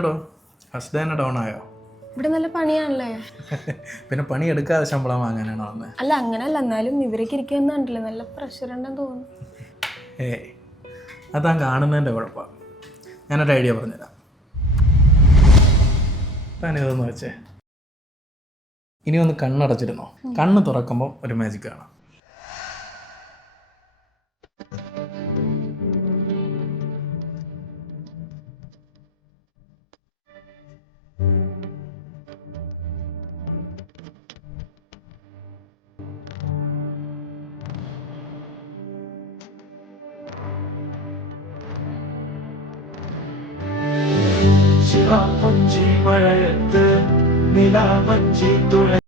പറ്റടോ, first day തന്നെ down ആയോ? ഇവിടെ നല്ല പണിയാണല്ലേ. പിന്നെ പണി എടുക്കാതെ ശമ്പളം വാങ്ങാനാണോ വന്നത്? അല്ല അങ്ങനല്ല, എന്നാലും ഇവരൊക്കെ ഇരിക്കുന്നുണ്ടല്ലേ, നല്ല പ്രഷർ ഉണ്ടെന്ന് തോന്നുന്നു. അതാ കാണുന്നതിൻ്റെ കുഴപ്പമാണ്. ഞാനൊരു ഐഡിയ പറഞ്ഞുതരാം. താനിതൊന്ന് വെച്ചേ. ഇനി ഒന്ന് കണ്ണടച്ചിരുന്നോ. കണ്ണ് തുറക്കുമ്പോൾ ഒരു മാജിക് കാണാം. മഴയത്ത് നിലാമഞ്ചി തുഴ